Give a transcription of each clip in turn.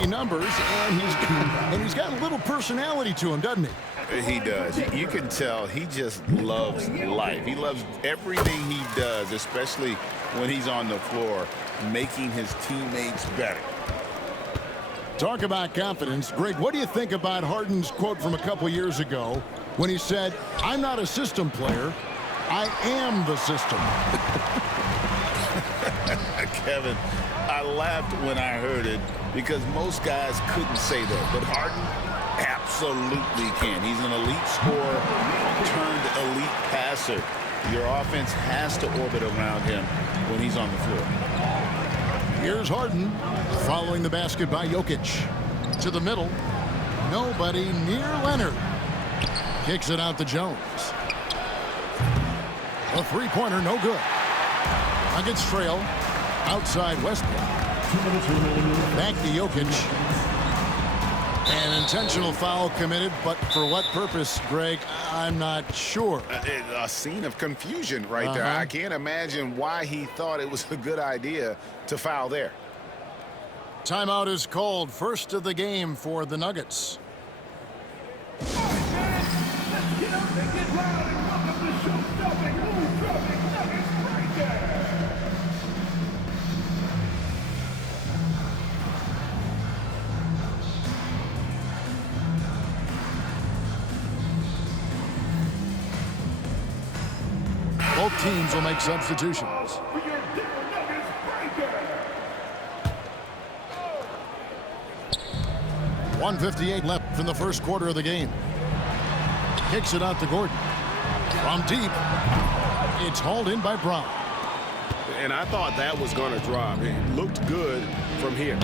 numbers, and he's got a little personality to him, doesn't he? He does. You can tell he just loves life. He loves everything he does, especially when he's on the floor, making his teammates better. Talk about confidence. Greg, what do you think about Harden's quote from a couple years ago when he said, "I'm not a system player, I am the system"? Kevin, I laughed when I heard it because most guys couldn't say that, but Harden absolutely can. He's an elite scorer turned elite passer. Your offense has to orbit around him when he's on the floor. Here's Harden following the basket by Jokic. To the middle. Nobody near Leonard. Kicks it out to Jones. A three-pointer, no good. Nuggets trail. Outside Westbrook. Back to Jokic. An intentional foul committed, but for what purpose, Greg? I'm not sure. A scene of confusion right there. I can't imagine why he thought it was a good idea to foul there. Timeout is called. First of the game for the Nuggets. Both teams will make substitutions. 1:58 left in the first quarter of the game. Kicks it out to Gordon. From deep. It's hauled in by Brown. And I thought that was going to drop. It looked good from here.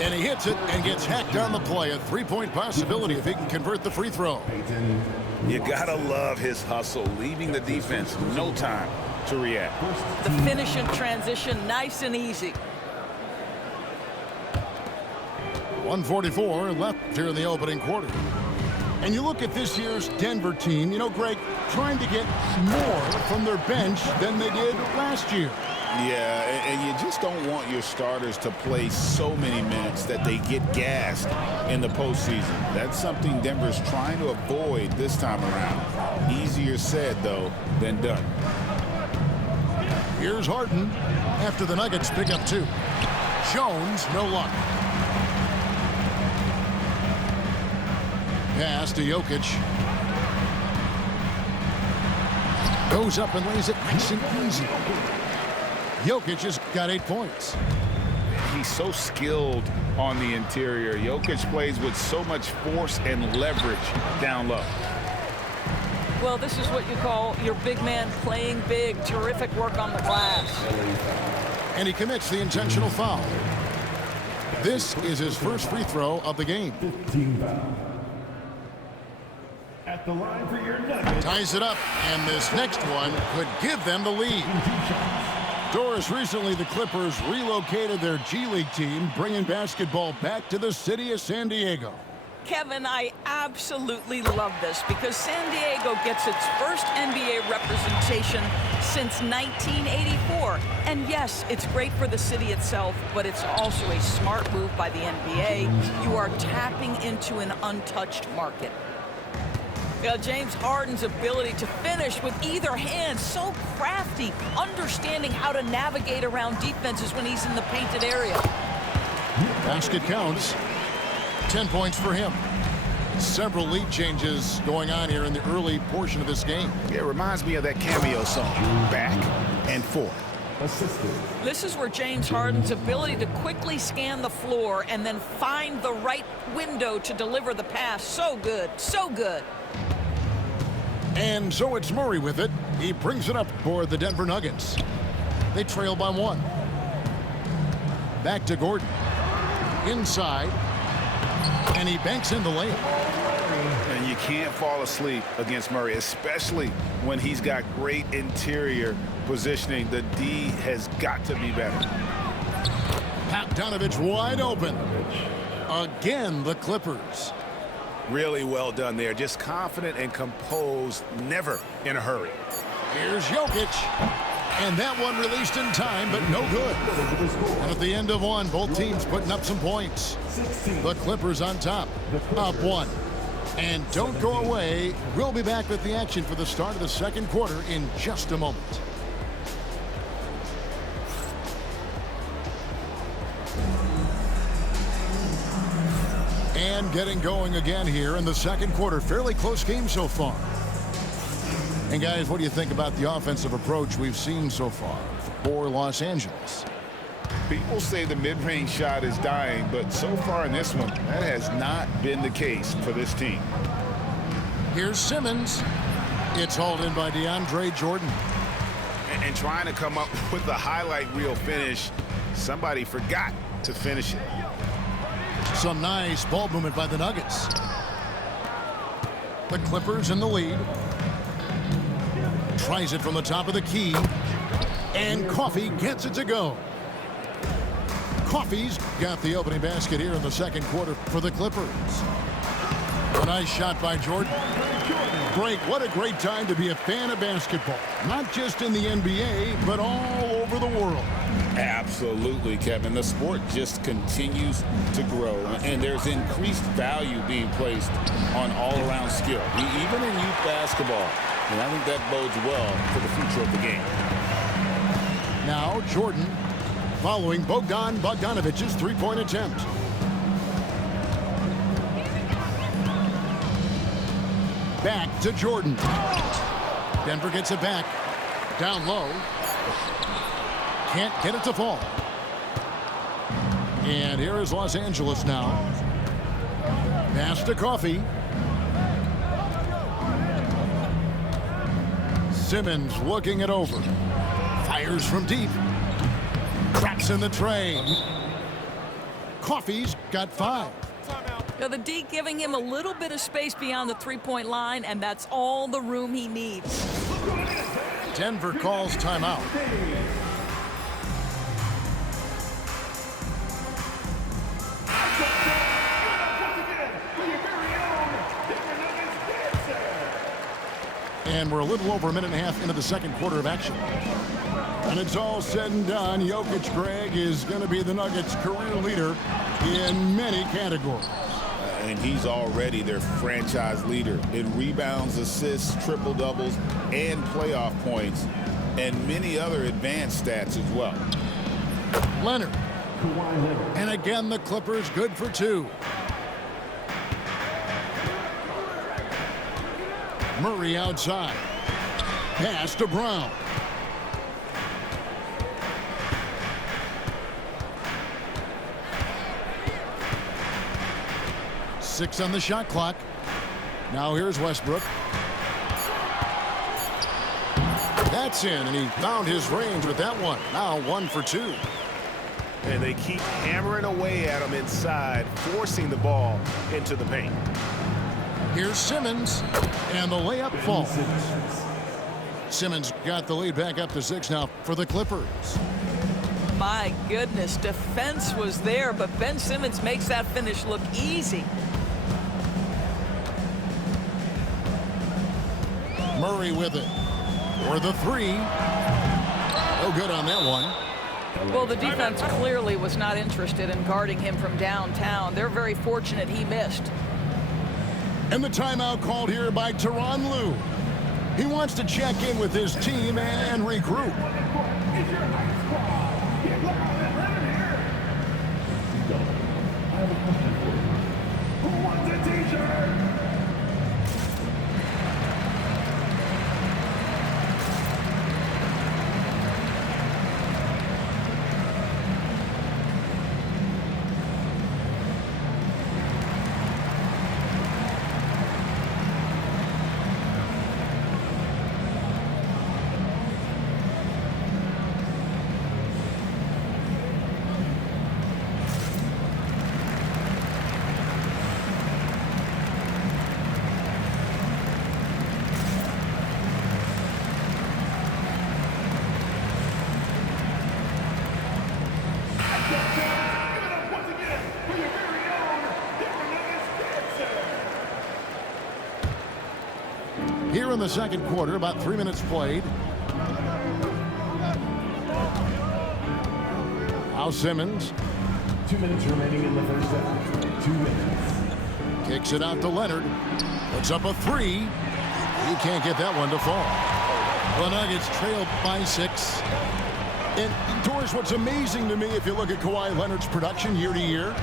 And he hits it and gets hacked on the play. A three-point possibility if he can convert the free throw. You gotta love his hustle, leaving the defense no time to react. The finish in transition, nice and easy. 1:44 left here in the opening quarter. And you look at this year's Denver team, you know, Greg, trying to get more from their bench than they did last year. Yeah, and you just don't want your starters to play so many minutes that they get gassed in the postseason. That's something Denver's trying to avoid this time around. Easier said, though, than done. Here's Harden after the Nuggets pick up two. Jones, no luck. Pass to Jokic. Goes up and lays it nice and easy. Jokic has got 8 points. He's so skilled on the interior. Jokic plays with so much force and leverage down low. Well, this is what you call your big man playing big. Terrific work on the glass. And he commits the intentional foul. This is his first free throw of the game. 15 foul. At the line for your Nuggets. Ties it up, and this next one could give them the lead. Doris, recently the Clippers relocated their G League team, bringing basketball back to the city of San Diego. Kevin, I absolutely love this because San Diego gets its first NBA representation since 1984. And yes, it's great for the city itself, but it's also a smart move by the NBA. You are tapping into an untouched market. James Harden's ability to finish with either hand, so crafty, understanding how to navigate around defenses when he's in the painted area. Basket counts. 10 points for him. Several lead changes going on here in the early portion of this game. It reminds me of that cameo song, Back and Forth. This is where James Harden's ability to quickly scan the floor and then find the right window to deliver the pass. So good, so good. And so it's Murray with it. He brings it up for the Denver Nuggets. They trail by 1. Back to Gordon. Inside. And he banks in the layup. And you can't fall asleep against Murray, especially when he's got great interior positioning. The D has got to be better. Bogdanovich wide open. Again, the Clippers. Really well done there. Just confident and composed, never in a hurry. Here's Jokic. And that one released in time, but no good. And at the end of one, both teams putting up some points. The Clippers on top, up one. And don't go away. We'll be back with the action for the start of the second quarter in just a moment. And getting going again here in the second quarter. Fairly close game so far. And guys, what do you think about the offensive approach we've seen so far for Los Angeles? People say the mid-range shot is dying, but so far in this one, that has not been the case for this team. Here's Simmons. It's hauled in by DeAndre Jordan. And trying to come up with the highlight reel finish, somebody forgot to finish it. Some nice ball movement by the Nuggets. The Clippers in the lead. Tries it from the top of the key. And Coffey gets it to go. Coffey's got the opening basket here in the second quarter for the Clippers. A nice shot by Jordan. Greg, what a great time to be a fan of basketball. Not just in the NBA, but all over the world. Absolutely, Kevin. The sport just continues to grow, and there's increased value being placed on all-around skill, even in youth basketball. And I think that bodes well for the future of the game. Now Jordan following Bogdan Bogdanovic's three-point attempt. Back to Jordan. Denver gets it back. Down low. Can't get it to fall. And here is Los Angeles now. Pass to Coffey. Simmons looking it over. Fires from deep. Traps in the tray. Coffey's got 5. Now the D giving him a little bit of space beyond the three-point line, and that's all the room he needs. Denver calls timeout. And we're a little over a minute and a half into the second quarter of action. And it's all said and done. Jokic, Greg, is going to be the Nuggets' career leader in many categories. And he's already their franchise leader in rebounds, assists, triple-doubles, and playoff points, and many other advanced stats as well. Leonard. And again, the Clippers good for 2. Murray outside. Pass to Brown. Six on the shot clock. Now here's Westbrook. That's in, and he found his range with that one. Now 1 for 2. And they keep hammering away at him inside, forcing the ball into the paint. Here's Simmons, and the layup falls. Simmons got the lead back up to 6 now for the Clippers. My goodness, defense was there, but Ben Simmons makes that finish look easy. Murray with it. For the 3. No good on that one. Well, the defense clearly was not interested in guarding him from downtown. They're very fortunate he missed. And the timeout called here by Tyronn Lue. He wants to check in with his team and regroup. Who wants a t-shirt? Here in the second quarter, about 3 minutes played. Simmons. 2 minutes remaining in the first half. 2 minutes. Kicks it out to Leonard. Puts up a three. He can't get that one to fall. The Nuggets trail by 6. And, Doris, what's amazing to me, if you look at Kawhi Leonard's production year to year,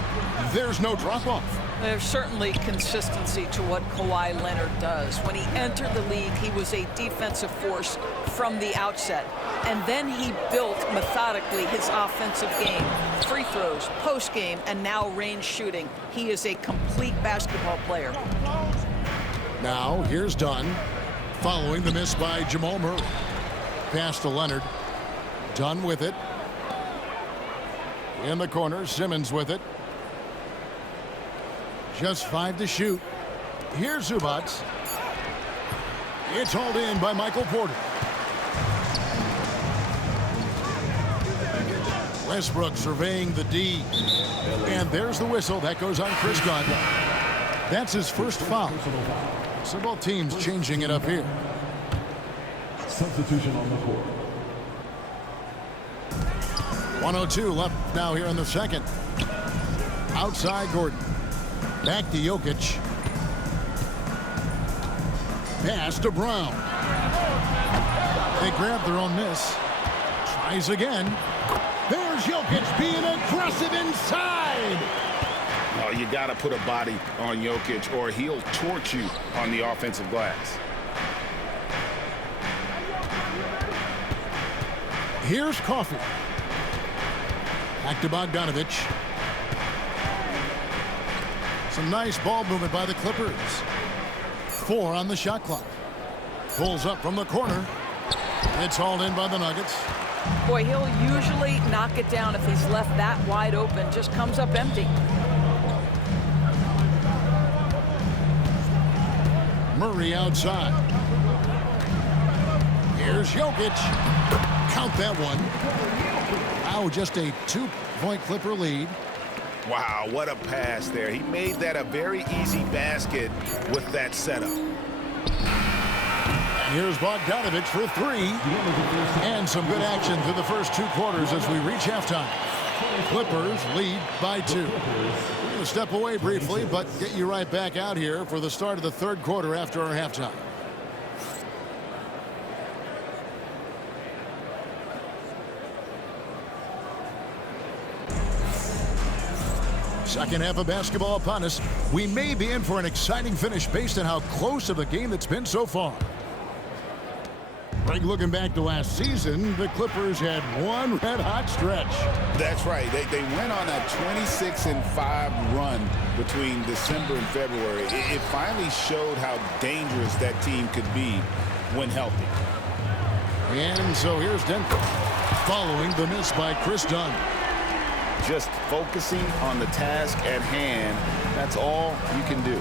there's no drop-off. There's certainly consistency to what Kawhi Leonard does. When he entered the league, he was a defensive force from the outset. And then he built methodically his offensive game. Free throws, post game, and now range shooting. He is a complete basketball player. Now, here's Dunn, following the miss by Jamal Murray. Pass to Leonard. Dunn with it. In the corner, Simmons with it. Just 5 to shoot. Here's Zubac. It's hauled in by Michael Porter. Westbrook surveying the D. And there's the whistle. That goes on Chris Dunn. That's his first foul. So both teams changing it up here. Substitution on the court. 1:02 left now here in the second. Outside Gordon. Back to Jokic. Pass to Brown. They grab their own miss. Tries again. There's Jokic being aggressive inside. Oh, you got to put a body on Jokic or he'll torch you on the offensive glass. Here's Coffey. Back to Bogdanovich. Some nice ball movement by the Clippers. 4 on the shot clock. Pulls up from the corner. It's hauled in by the Nuggets. Boy, he'll usually knock it down if he's left that wide open. Just comes up empty. Murray outside. Here's Jokic. Count that one. Now just a 2-point Clipper lead. Wow, what a pass there. He made that a very easy basket with that setup. Here's Bogdanovich for 3. And some good action through the first 2 quarters as we reach halftime. Clippers lead by 2. We're going to step away briefly, but get you right back out here for the start of the third quarter after our halftime. Second half of basketball upon us. We may be in for an exciting finish based on how close of a game it's been so far. Greg, looking back to last season, the Clippers had one red-hot stretch. That's right. They went on a 26-5 run between December and February. It finally showed how dangerous that team could be when healthy. And so here's Denver, following the miss by Chris Dunn. Just focusing on the task at hand, that's all you can do.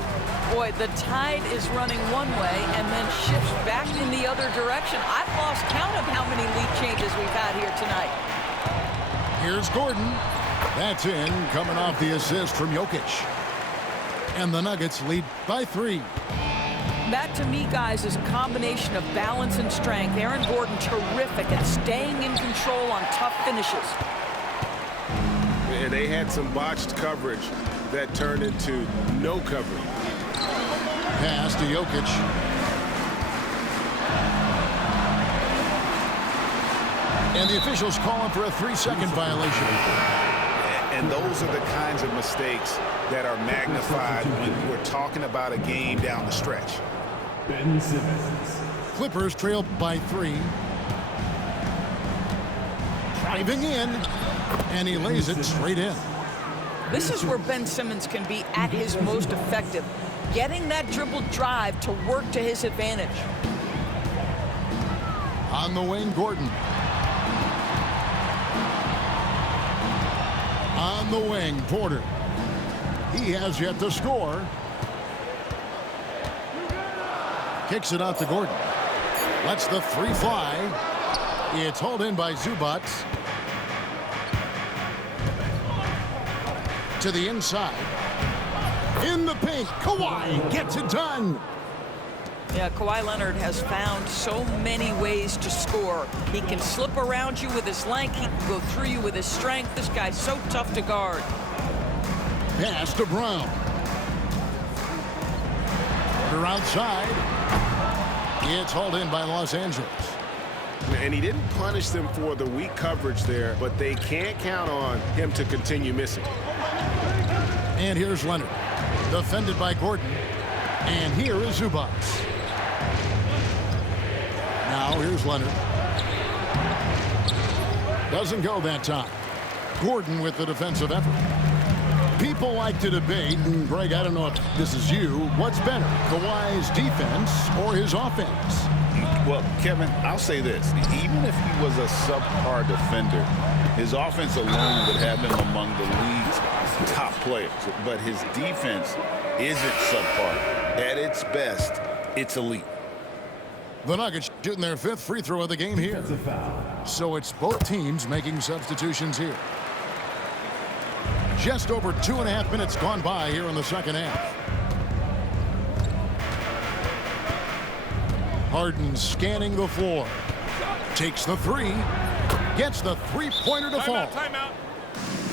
Boy, the tide is running one way and then shifts back in the other direction. I've lost count of how many lead changes we've had here tonight. Here's Gordon. That's in, coming off the assist from Jokic. And the Nuggets lead by 3. That, to me, guys, is a combination of balance and strength. Aaron Gordon, terrific at staying in control on tough finishes. Yeah, they had some botched coverage that turned into no coverage. Pass to Jokic. And the officials calling for a 3-second violation. And those are the kinds of mistakes that are magnified when we're talking about a game down the stretch. Ben Simmons. Clippers trail by 3. Driving in. And he lays it straight in. This is where Ben Simmons can be at his most effective, getting that dribble drive to work to his advantage. On the wing, Gordon. On the wing, Porter. He has yet to score. Kicks it out to Gordon. Lets the 3 fly. It's hauled in by Zubac. To the inside. In the paint, Kawhi gets it done. Yeah, Kawhi Leonard has found so many ways to score. He can slip around you with his length. He can go through you with his strength. This guy's so tough to guard. Pass to Brown. Porter outside. It's hauled in by Los Angeles. And he didn't punish them for the weak coverage there, but they can't count on him to continue missing. And here's Leonard. Defended by Gordon. And here is Zubac. Now here's Leonard. Doesn't go that time. Gordon with the defensive effort. People like to debate, and Greg, I don't know if this is you, what's better, Kawhi's defense or his offense? Well, Kevin, I'll say this. Even if he was a subpar defender, his offense alone would have him among the league's top players. But his defense isn't subpar. At its best, it's elite. The Nuggets shooting their 5th free throw of the game here. So it's both teams making substitutions here. Just over 2.5 minutes gone by here in the second half. Harden scanning the floor. Takes the three. Gets the three-pointer to fall. Timeout.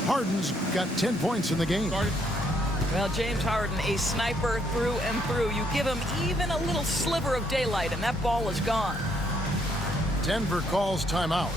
Harden's got 10 points in the game. Well, James Harden, a sniper through and through. You give him even a little sliver of daylight, and that ball is gone. Denver calls timeout.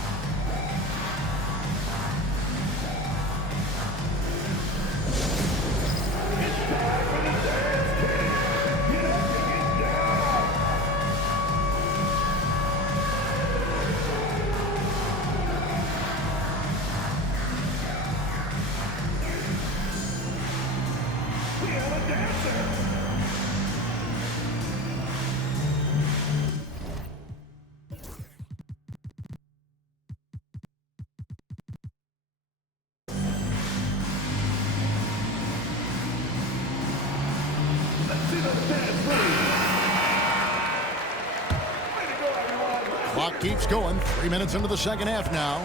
Clock keeps going. 3 minutes into the second half now.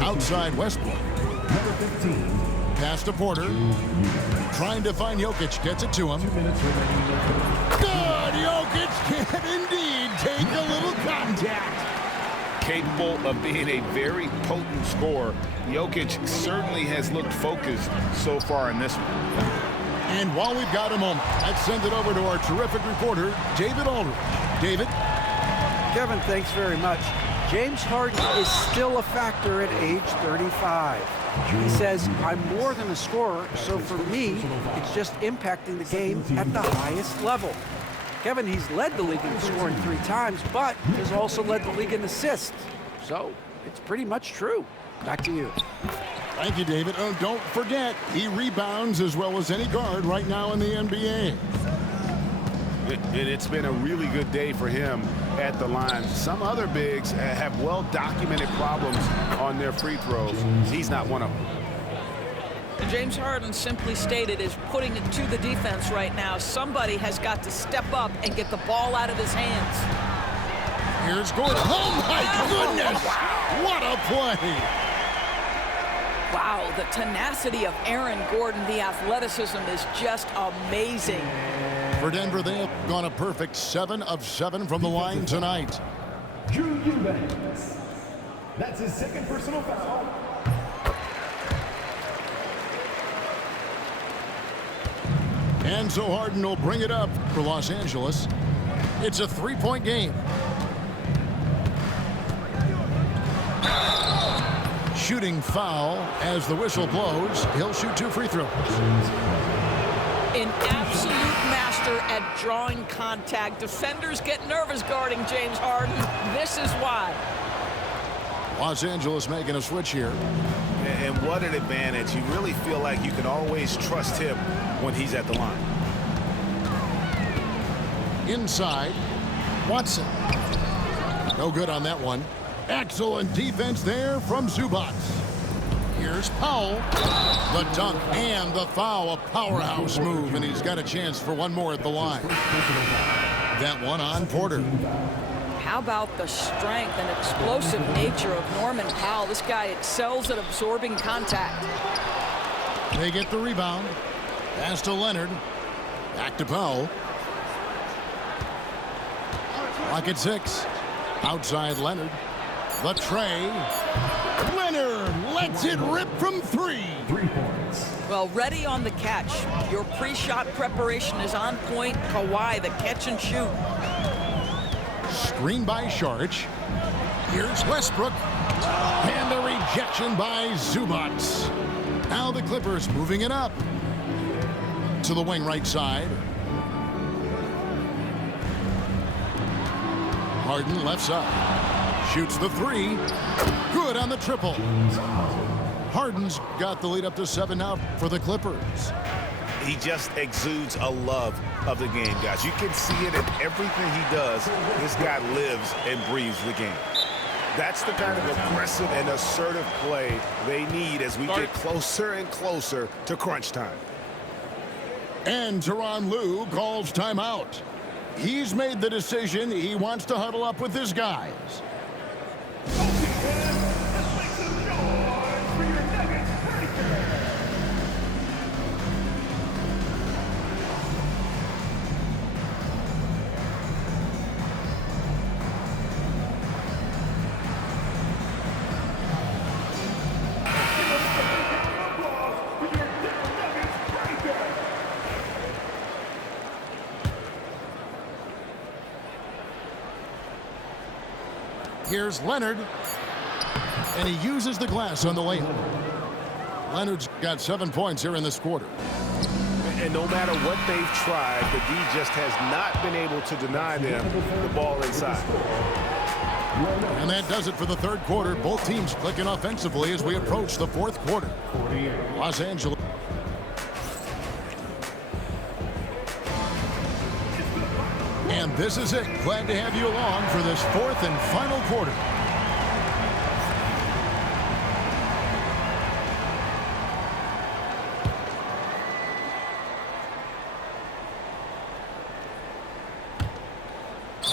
Outside Westbrook. Number 15. Pass to Porter. Trying to find Jokic. Gets it to him. 2 minutes remaining. Good! Jokic can indeed take a little contact. Capable of being a very potent scorer, Jokic certainly has looked focused so far in this one. And while we've got a moment, let's send it over to our terrific reporter, David Aldridge. David? Kevin, thanks very much. James Harden is still a factor at age 35. He says, I'm more than a scorer, so for me, it's just impacting the game at the highest level. Kevin, he's led the league in scoring 3 times, but has also led the league in assists. So it's pretty much true. Back to you. Thank you, David. Oh, don't forget, he rebounds as well as any guard right now in the NBA. And it's been a really good day for him at the line. Some other bigs have well-documented problems on their free throws. He's not one of them. And James Harden, simply stated, is putting it to the defense right now. Somebody has got to step up and get the ball out of his hands. Here's Gordon. Oh, my goodness! What a play! Wow, the tenacity of Aaron Gordon, the athleticism is just amazing. For Denver, they have gone a perfect 7 of 7 from the line tonight. Drew Eubanks. That's his 2nd personal foul. And so Harden will bring it up for Los Angeles. It's a 3-point game. Shooting foul as the whistle blows. He'll shoot 2 free throws. An absolute master at drawing contact. Defenders get nervous guarding James Harden. This is why. Los Angeles making a switch here. And what an advantage. You really feel like you can always trust him when he's at the line. Inside, Watson. No good on that one. Excellent defense there from Zubac. Here's Powell. The dunk and the foul. A powerhouse move, and he's got a chance for one more at the line. That one on Porter. How about the strength and explosive nature of Norman Powell? This guy excels at absorbing contact. They get the rebound. Pass to Leonard. Back to Powell. Clock at 6. Outside Leonard. The tray. Leonard lets it rip from 3. 3 points. Well, ready on the catch. Your pre-shot preparation is on point. Kawhi, the catch and shoot. Screen by Saric. Here's Westbrook. And the rejection by Zubac. Now the Clippers moving it up. To the wing right side. Harden left side. Shoots the 3. Good on the triple. Harden's got the lead up to 7 now for the Clippers. He just exudes a love of the game, guys. You can see it in everything he does. This guy lives and breathes the game. That's the kind of aggressive and assertive play they need as we get closer and closer to crunch time. And Tyronn Lue calls timeout. He's made the decision. He wants to huddle up with his guys. Here's Leonard, and he uses the glass on the layup. Leonard's got 7 points here in this quarter. And no matter what they've tried, the D just has not been able to deny them the ball inside. And that does it for the third quarter. Both teams clicking offensively as we approach the fourth quarter. Los Angeles. And this is it. Glad to have you along for this fourth and final quarter.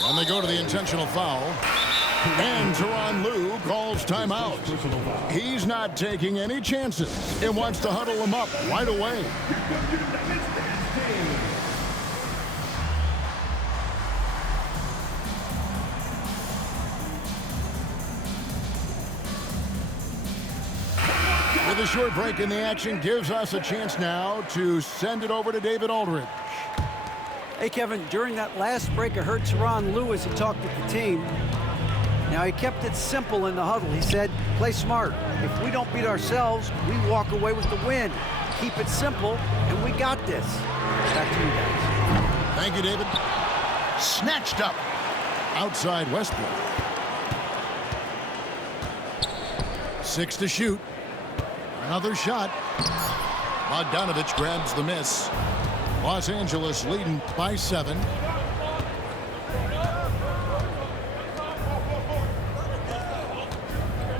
And they go to the intentional foul. And Tyronn Lue calls timeout. He's not taking any chances and wants to huddle them up right away. With a short break in the action gives us a chance now to send it over to David Aldridge. Hey, Kevin, during that last break, I heard Tyronn Lue as he talked with the team. Now, he kept it simple in the huddle. He said, play smart. If we don't beat ourselves, we walk away with the win. Keep it simple, and we got this. Back to you guys. Thank you, David. Snatched up. Outside Westbrook. 6 to shoot. Another shot. Bogdanovich grabs the miss. Los Angeles leading by 7.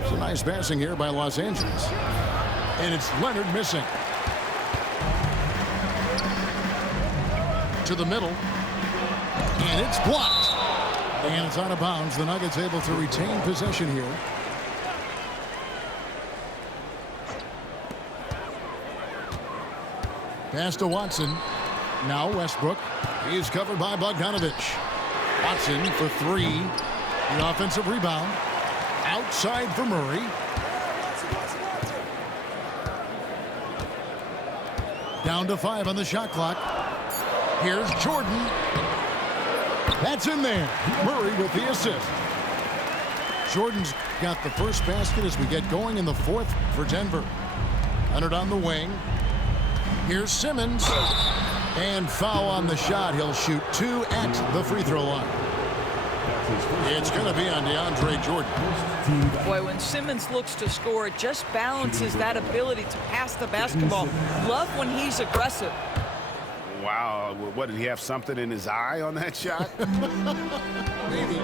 It's a nice passing here by Los Angeles. And it's Leonard missing. To the middle. And it's blocked. And it's out of bounds. The Nuggets able to retain possession here. Pass to Watson. Now Westbrook. He's covered by Bogdanovich. Watson for 3. The offensive rebound. Outside for Murray. Down to 5 on the shot clock. Here's Jordan. That's in there. Murray with the assist. Jordan's got the first basket as we get going in the fourth for Denver. Leonard on the wing. Here's Simmons. And foul on the shot. He'll shoot 2 at the free throw line. It's going to be on DeAndre Jordan. Boy, when Simmons looks to score, it just balances that ability to pass the basketball. Love when he's aggressive. Wow. What, did he have something in his eye on that shot? Maybe.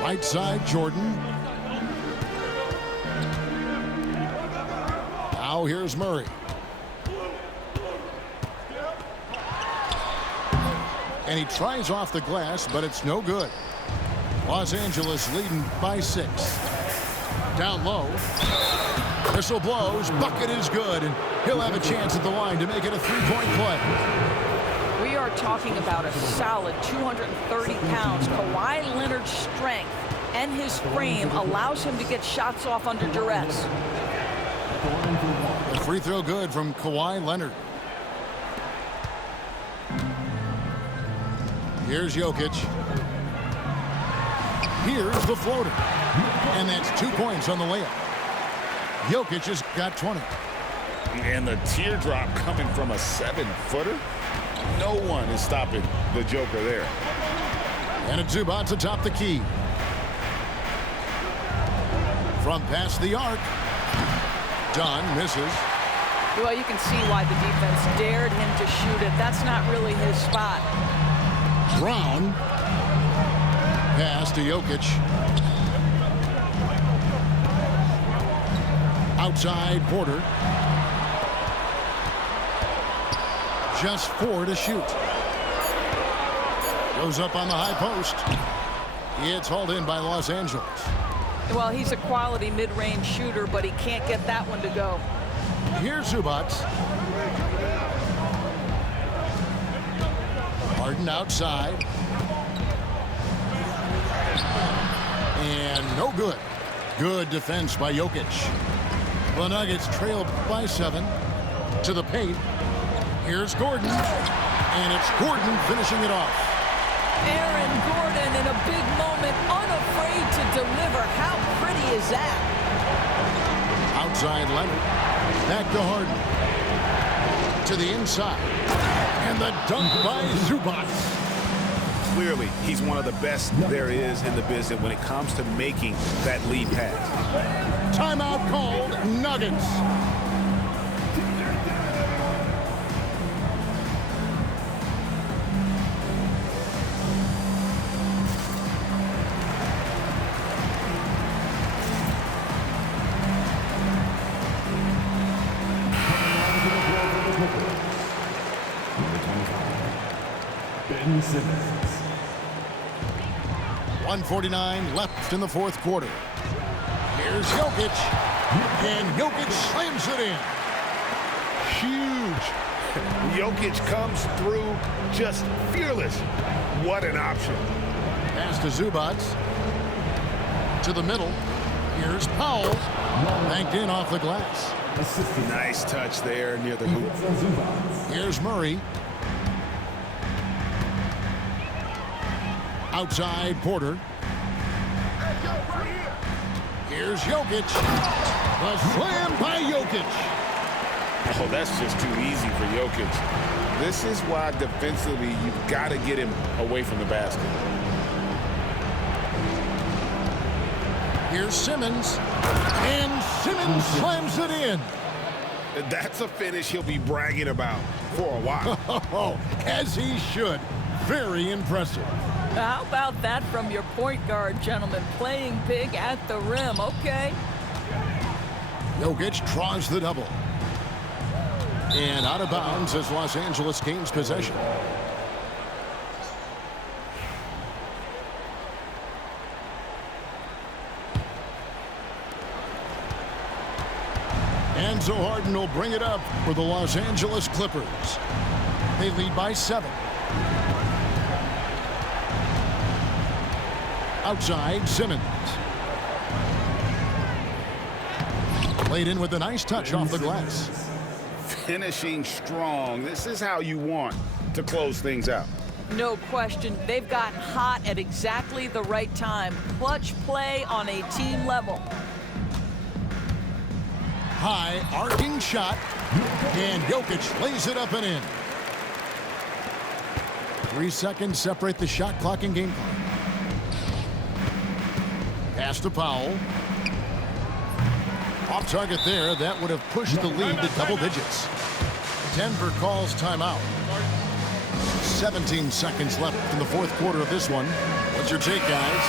Right side, Jordan. Now here's Murray. And he tries off the glass, but it's no good. Los Angeles leading by 6. Down low. Whistle blows. Bucket is good. And he'll have a chance at the line to make it a 3-point play. We are talking about a solid 230 pounds. Kawhi Leonard's strength and his frame allows him to get shots off under duress. The free throw good from Kawhi Leonard. Here's Jokic. Here's the floater. And that's 2 points on the layup. Jokic has got 20. And the teardrop coming from a 7-footer. No one is stopping the Joker there. And it's Zubac atop the key. From past the arc. Dunn misses. Well, you can see why the defense dared him to shoot it. That's not really his spot. Brown. Pass to Jokic. Outside Porter. Just 4 to shoot. Goes up on the high post. It's hauled in by Los Angeles. Well, he's a quality mid-range shooter, but he can't get that one to go. Here's Zubac. Harden outside. And no good. Good defense by Jokic. The Nuggets trail by 7 to the paint. Here's Gordon. And it's Gordon finishing it off. Aaron Gordon in a big moment, unafraid to deliver. How pretty is that? Outside Leonard. Back to Harden. To the inside. And the dunk by Zubac. Clearly, he's one of the best there is in the business when it comes to making that lead pass. Timeout called. Nuggets. Ben Simmons. 1:49 left in the fourth quarter. Here's Jokic. And Jokic slams it in. Huge. Jokic comes through just fearless. What an option. Pass to Zubac. To the middle. Here's Powell. Banked in off the glass. Nice touch there near the hoop. Here's Murray. Outside Porter. Here's Jokic. The slam by Jokic. Oh, that's just too easy for Jokic. This is why defensively you've got to get him away from the basket. Here's Simmons. And Simmons slams it in. That's a finish he'll be bragging about for a while. As he should. Very impressive. How about that from your point guard, gentlemen? Playing big at the rim, okay? Jokic draws the double. And out of bounds as Los Angeles gains possession. And so Harden will bring it up for the Los Angeles Clippers. They lead by 7. Outside, Simmons. Played in with a nice touch off the glass. Finishing strong. This is how you want to close things out. No question. They've gotten hot at exactly the right time. Clutch play on a team level. High arcing shot. And Jokic lays it up and in. 3 seconds separate the shot clock and game clock. Pass to Powell. Off target there. That would have pushed the lead to double digits. Denver calls timeout. 17 seconds left in the fourth quarter of this one. What's your take, guys?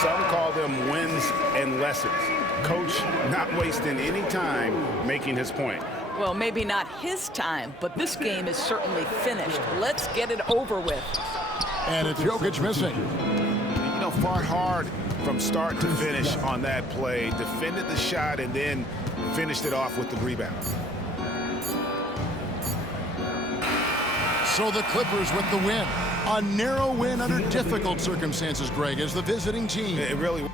Some call them wins and lessons. Coach not wasting any time making his point. Well, maybe not his time, but this game is certainly finished. Let's get it over with. And it's Jokic missing. You know, fought hard from start to finish on that play. Defended the shot and then finished it off with the rebound. So the Clippers with the win. A narrow win under difficult circumstances, Greg, as the visiting team. It really